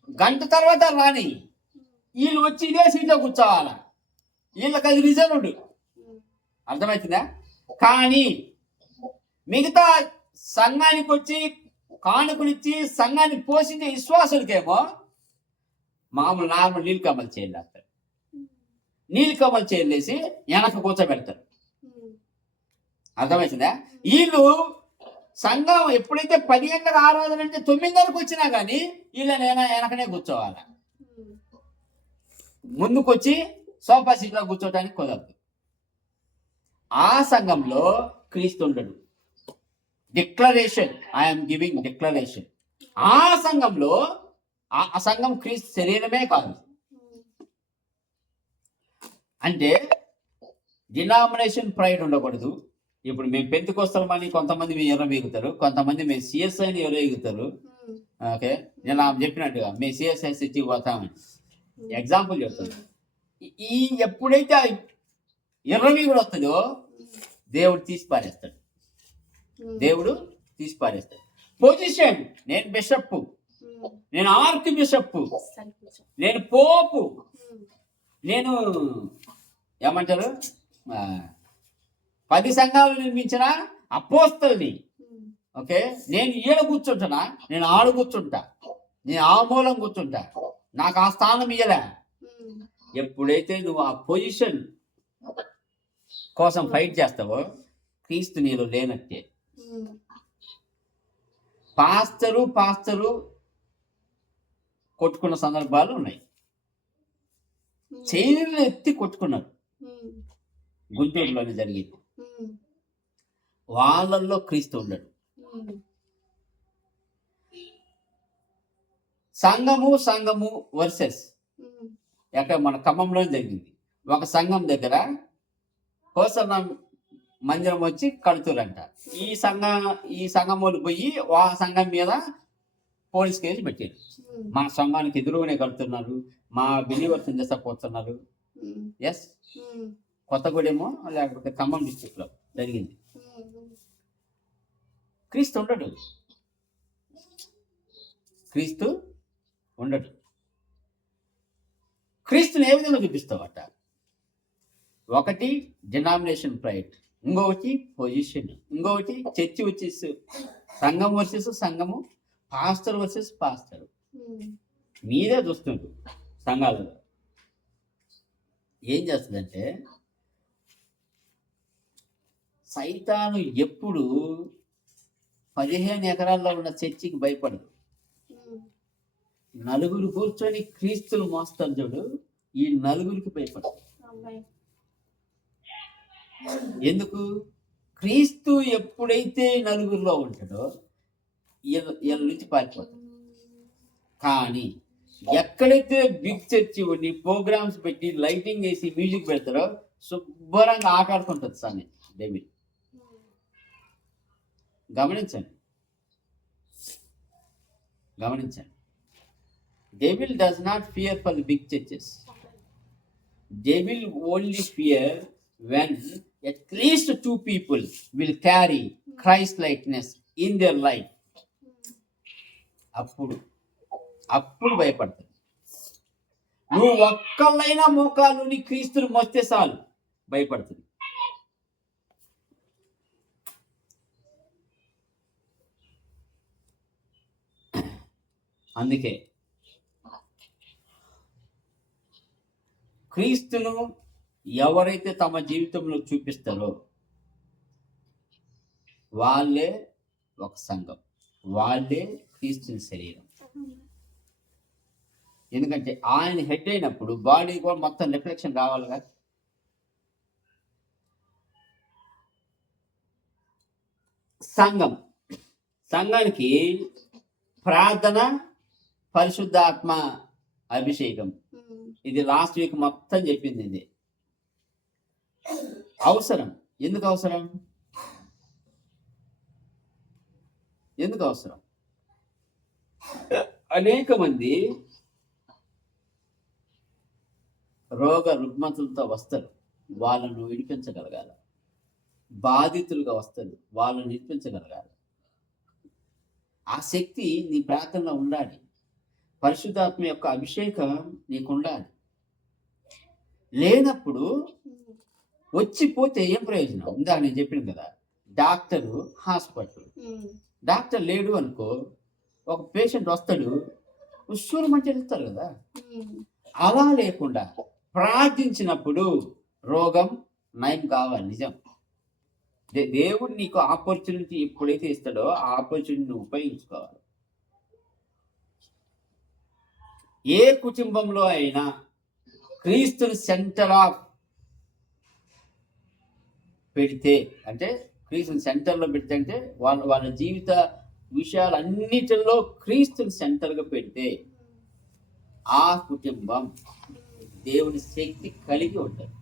గంట తర్వాత రాని వీళ్ళు వచ్చి ఇదే సీట్లో కూర్చోవాలా. వీళ్ళకి అది రిజర్వ్డ్. అర్థమవుతుందా? కానీ మిగతా సంఘానికి వచ్చి కానుకలిచ్చి సంఘాన్ని పోషించే విశ్వాసులకేమో మామూలు నార్మల్ నీలకమల చైర్లు వేస్తారు. నీలకమల చైర్లు వేసి వెనక కూర్చోబెడతారు. అర్థమవుతుందా? వీళ్ళు సంఘం ఎప్పుడైతే 10 గంటలకు ఆరాధన అంటే 9 గంటలకు వచ్చినా కానీ వీళ్ళని వెనకనే కూర్చోవాలి. ముందుకొచ్చి సోఫా సీట్లో కూర్చోటానికి కుదరదు. ఆ సంఘంలో క్రీస్తు ఉండడు. Declaration, I'm giving declaration. ఆ సంఘంలో ఆ సంఘం క్రీస్తు శరీరమే కాదు. అంటే డినామినేషన్ ప్రైడ్ ఉండకూడదు. ఇప్పుడు మేము పెంతుకొస్తామని కొంతమంది మేము ఎర్రవేగుతారు, కొంతమంది మేము సిఎస్ఐ అని ఎర్రవేగుతారు. ఓకే, నేను చెప్పినట్టుగా మేము సిఎస్ఐ సిటీ పోతామని ఎగ్జాంపుల్ చెప్తాను. ఈ ఎప్పుడైతే ఎర్రవీగుడు వస్తుందో దేవుడు తీసి పారేస్తాడు. పొజిషన్, నేను బిషప్, నేను ఆర్క్ బిషప్, నేను పోపు, నేను ఏమంటారు 10 సంఘాలు నిర్మించిన అపోస్తలుని. ఓకే, నేను ఈడ కూర్చుంటున్నా, నేను ఆడ కూర్చుంటా, నేను ఆ మూలం కూర్చుంటా, నాకు ఆ స్థానం ఇయ్యలే. ఎప్పుడైతే నువ్వు ఆ పొజిషన్ కోసం ఫైట్ చేస్తావో క్రీస్తు నీలో లేనట్టే. పాస్తరు కొట్టుకున్న సందర్భాలు ఉన్నాయి. చైర్లు ఎత్తి కొట్టుకున్నారు. గుంటూరులోనే జరిగింది. వాళ్ళల్లో క్రీస్తు ఉండడు. సంఘము వర్సెస్ ఎక్కడ మన ఖమ్మంలో జరిగింది. ఒక సంఘం దగ్గర హోసన్న మందిరం వచ్చి కడుతురంట. ఈ సంఘం వాళ్ళు పోయి ఆ సంఘం మీద పోలీస్ కేసు పెట్టారు. మా సంఘానికి ఎదురుగానే కడుతున్నారు, మా బిలీవర్స్ చేసపోతున్నారు. ఎస్, కొత్తగూడెమో లేకపోతే ఖమ్మం డిస్ట్రిక్ట్ లో జరిగింది. క్రీస్తు ఉండడు. క్రీస్తుని ఏ విధంగా చూపిస్తావట? ఒకటి డినామినేషన్ ప్రైడ్, ఇంకొకటి పొజిషన్, ఇంకొకటి చర్చి వచ్చేసి సంఘం వర్సెస్ సంఘము, పాస్టర్ వర్సెస్ పాస్టర్. మీరే చూస్తుండ్రు సంఘాలలో ఏం చేస్తుందంటే, సైతాను ఎప్పుడు 15 ఎకరాల్లో ఉన్న చర్చికి భయపడదు. నలుగురు కూర్చొని క్రీస్తులు మోస్తారు చూడు, ఈ నలుగురికి భయపడదు. ఎందుకు? క్రీస్తు ఎప్పుడైతే నలుగురిలో ఉంటాడో వీళ్ళ నుంచి పారిపోతాడు. కానీ ఎక్కడైతే బిగ్ చర్చి ఉండి ప్రోగ్రామ్స్ పెట్టి లైటింగ్ వేసి మ్యూజిక్ పెడతారో శుభ్రంగా ఆటాడుకుంటుంది సార్ డేవిడ్. గమనించండి. devil does not fear for the big churches. Devil only fear when at least 2 people will carry Christ likeness in their life. అప్పుడు భయపడతాడు. నువ్వు ఒక్కళ్ళైనా మోకాలు నీ క్రీస్తుని మోస్తే చాలు భయపడుతుంది. అందుకే క్రీస్తును ఎవరైతే తమ జీవితంలో చూపిస్తారో వాళ్ళే ఒక సంఘం, వాళ్ళే క్రీస్తుని శరీరం. ఎందుకంటే ఆయన హెడ్ అయినప్పుడు బాడీ కూడా మొత్తం రిఫ్లెక్షన్ రావాలిగా. సంఘానికి ప్రార్థన, పరిశుద్ధాత్మ అభిషేకం, ఇది లాస్ట్ వీక్ మొత్తం చెప్పింది. ఇది అవసరం. ఎందుకు అవసరం? అనేక మంది రోగ రుగ్మతులతో వస్తారు, వాళ్ళను విడిపించగలగాలి. బాధితులుగా వస్తారు, వాళ్ళను విడిపించగలగాలి. ఆ శక్తి నీ ప్రార్థనలో ఉండాలి. పరిశుద్ధాత్మ యొక్క అభిషేకం నీకు ఉండాలి. లేనప్పుడు వచ్చిపోతే ఏం ప్రయోజనం? ఇందాక నేను చెప్పాను కదా, డాక్టరు హాస్పిటల్, డాక్టర్ లేడు అనుకో, ఒక పేషెంట్ వస్తాడు, ఉస్సూరమంటే వెళ్తారు కదా. అలా లేకుండా ప్రార్థించినప్పుడు రోగం నయం కావాలి. నిజం. దేవుడు నీకు ఆపర్చునిటీ ఎప్పుడైతే ఇస్తాడో ఆ ఆపర్చునిటీని ఉపయోగించుకోవాలి. ఏ కుటుంబంలో అయినా క్రీస్తుని సెంటర్ ఆఫ్ పెడితే, అంటే క్రీస్తుని సెంటర్లో పెడితే, అంటే వాళ్ళ జీవిత విషయాలన్నిటిలో క్రీస్తుని సెంటర్గా పెడితే ఆ కుటుంబం దేవుని శక్తి కలిగి ఉంటుంది.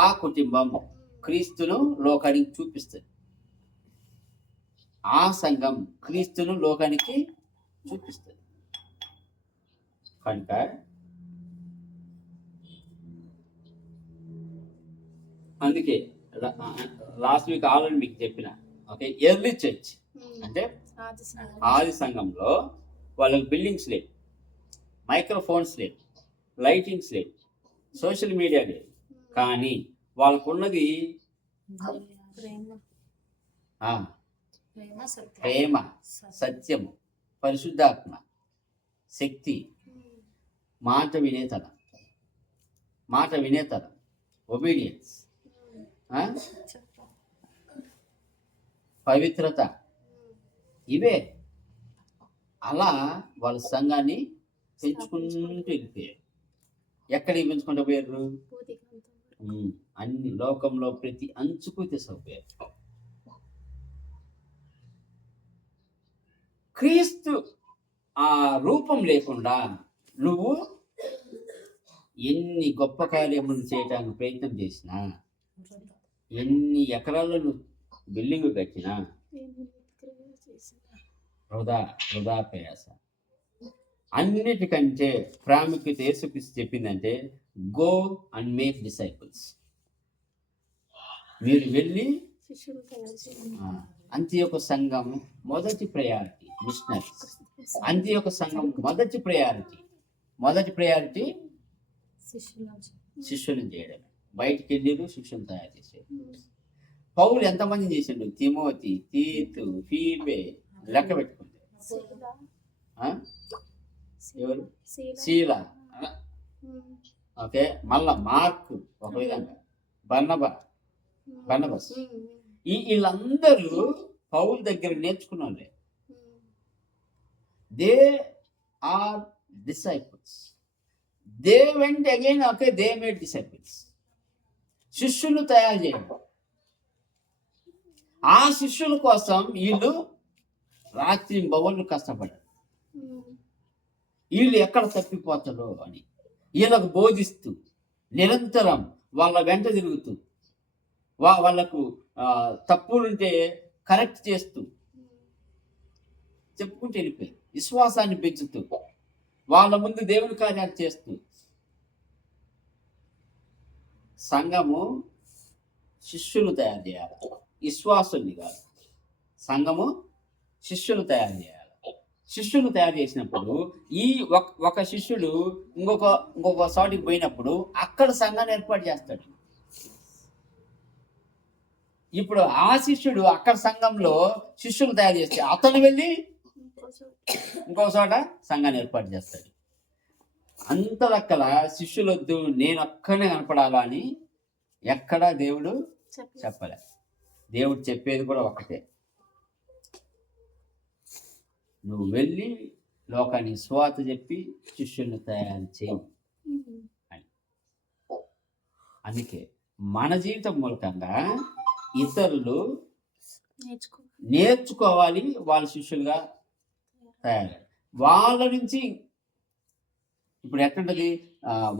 ఆ కుటుంబం క్రీస్తును లోకానికి చూపిస్తుంది. ఆ సంఘం క్రీస్తును లోకానికి చూపిస్తుంది. కనుక అందుకే లాస్ట్ వీక్ ఆల్రెడీ మీకు చెప్పిన, ఓకే, ఎర్లీ చర్చ్ అంటే ఆది సంఘంలో వాళ్ళకి బిల్డింగ్స్ లేవు, మైక్రోఫోన్స్ లేవు, లైటింగ్స్ లేవు, సోషల్ మీడియా లేదు. కానీ వాళ్ళకున్నది ప్రేమ, సత్యము, పరిశుద్ధాత్మ, శక్తి, మాట వినేతనం, ఒబీడియన్స్, పవిత్రత, ఇవే. అలా వాళ్ళ సంఘాన్ని పెంచుకుంటూ వెళ్ళిపోయారు. ఎక్కడికి పెంచుకుంటూ పోయారు? అన్ని లోకంలో ప్రతి అంచుకు తీసుకుపోయారు. క్రీస్తు ఆ రూపం లేకుండా నువ్వు ఎన్ని గొప్ప కార్యములు చేయడానికి ప్రయత్నం చేసినా, ఎన్ని ఎకరాల్లో నువ్వు బిల్డింగ్ కట్టినా వృధా ప్రయాస. అన్నిటికంటే ప్రాముఖ్యత యేసుక్రీస్తు చెప్పిందంటే, గో అండ్ మేక్ డిసైపుల్స్. మీరు వెళ్ళి అంత్యోక సంఘం మొదటి ప్రయారిటీ మిషనరీస్. అంత్యోక సంఘం మొదటి ప్రయారిటీ శిష్యులను చేయడం. బయటికి వెళ్ళి శిష్యులను తయారు చేసేది. పౌలు ఎంతమంది చేసిండు? తిమోతి, తీతు, ఫీబే, లెక్క పెట్టుకుంటే ఎవరు? శీల, ఓకే, మళ్ళా మార్కు, ఒక విధంగా బర్నబస్. వీళ్ళందరూ పౌలు దగ్గర నేర్చుకున్నారే. They are disciples. They went again, okay, they made disciples. శిష్యులు తయారు చేయండి. ఆ శిష్యుల కోసం వీళ్ళు రాత్రి బవళ్ళు కష్టపడారు. వీళ్ళు ఎక్కడ తప్పిపోతారో అని వీళ్ళకు బోధిస్తూ, నిరంతరం వాళ్ళ వెంట తిరుగుతూ, వాళ్ళకు తప్పులుంటే కరెక్ట్ చేస్తూ, చెప్పుకుంటూ వెళ్ళిపోయి విశ్వాసాన్ని పెంచుతూ వాళ్ళ ముందు దేవుని కార్యాలు చేస్తూ సంఘము శిష్యులు తయారు చేయాలి, విశ్వాసుల్ని కాదు. సంఘము శిష్యులు తయారు చేయాలి. శిష్యులు తయారు చేసినప్పుడు ఈ ఒక శిష్యుడు ఇంకొక చోటికి పోయినప్పుడు అక్కడ సంఘాన్ని ఏర్పాటు చేస్తాడు. ఇప్పుడు ఆ శిష్యుడు అక్కడ సంఘంలో శిష్యులు తయారు చేస్తే అతను వెళ్ళి ఇంకొక చోట సంఘాన్ని ఏర్పాటు చేస్తాడు. అంత లెక్కల శిష్యులు వద్దు, నేను ఒక్కనే కనపడాలా అని ఎక్కడా దేవుడు చెప్పలే. దేవుడు చెప్పేది కూడా ఒకటే, నువ్వు వెళ్ళి లోకానికి సువార్త చెప్పి శిష్యుల్ని తయారు చేయి అని. అందుకే మన జీవితం మూలకంగా ఇతరులు నేర్చుకోవాలి, వాళ్ళ శిష్యులుగా తయారు. వాళ్ళ నుంచి ఇప్పుడు ఎట్లుంటది,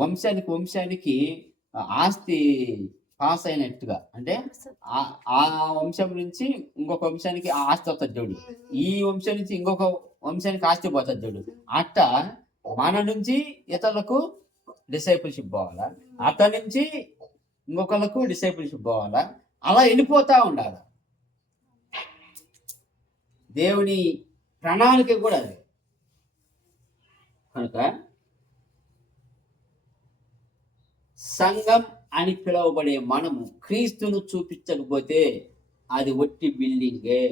వంశానికి ఆస్తి పాస్ అయినట్టుగా, అంటే ఆ వంశం నుంచి ఇంకొక వంశానికి ఆస్తి వస్తుంది చూడు, ఈ వంశం నుంచి ఇంకొక వంశానికి ఆస్తి పోతుంది చూడు. అట్ట మన నుంచి ఇతరులకు డిసైపుల్షిప్ పోవాలా, అతని నుంచి ఇంకొకరికి డిసైపుల్షిప్ పోవాలా, అలా వెళ్ళిపోతా ఉండాలి. దేవుని ప్రణాళిక కూడా అది. కనుక సంఘం అని పిలువబడే మనము క్రీస్తును చూపించకపోతే అది ఒట్టి బిల్డింగే.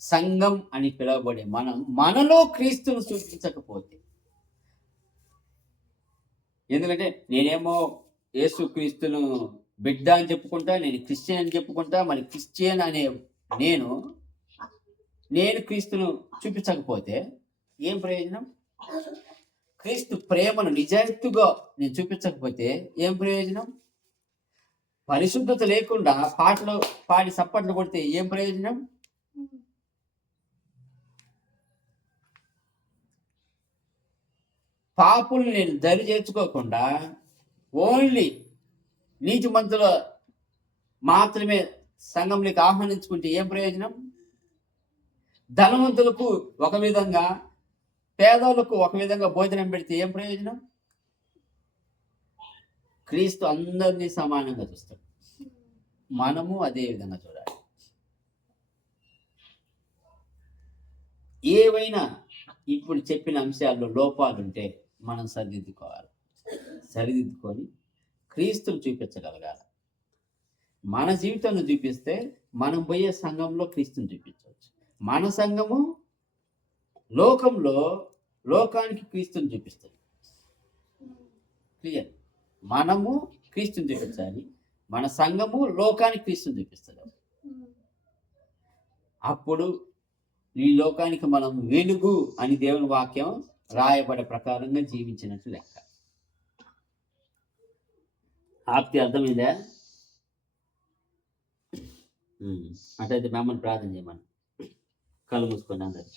సంఘం అని పిలువబడే మనలో క్రీస్తును చూపించకపోతే, ఎందుకంటే నేనేమో యేసు క్రీస్తును బిడ్డ అని చెప్పుకుంటా, నేను క్రిస్టియన్ అని చెప్పుకుంటా, మరి క్రిస్టియన్ అనే నేను క్రీస్తును చూపించకపోతే ఏం ప్రయోజనం? క్రీస్తు ప్రేమను నిజాయితీగా నేను చూపించకపోతే ఏం ప్రయోజనం? పరిశుద్ధత లేకుండా పాటలు పాడి సప్పట్లు కొడితే ఏం ప్రయోజనం? పాపులు నేను దరి చేర్చుకోకుండా ఓన్లీ నీతిమంతుల మాత్రమే సంఘంలోకి ఆహ్వానించుకుంటే ఏం ప్రయోజనం? ధనవంతులకు ఒక విధంగా, పేదలకు ఒక విధంగా భోజనం పెడితే ఏం ప్రయోజనం? క్రీస్తు అందరినీ సమానంగా చూస్తాడు, మనము అదే విధంగా చూడాలి. ఏవైనా ఇప్పుడు చెప్పిన అంశాల్లో లోపాలుంటే మనం సరిదిద్దుకొని క్రీస్తును చూపించగలగాలి. మన జీవితంలో చూపిస్తే మనం పోయే సంఘంలో క్రీస్తుని చూపించవచ్చు. మన సంఘము లోకానికి క్రీస్తుని చూపిస్తుంది. క్లియర్? మనము క్రీస్తుని చూపించాలి, మన సంఘము లోకానికి క్రీస్తుని చూపిస్తుంది. అప్పుడు ఈ లోకానికి మనం వెలుగు అని దేవుని వాక్యం రాయబడే ప్రకారంగా జీవించినట్లు లెక్క. ఆప్తి అర్థమైందా? అటైతే మిమ్మల్ని ప్రార్థన చేయమని కళ్ళు మూసుకొని అందరు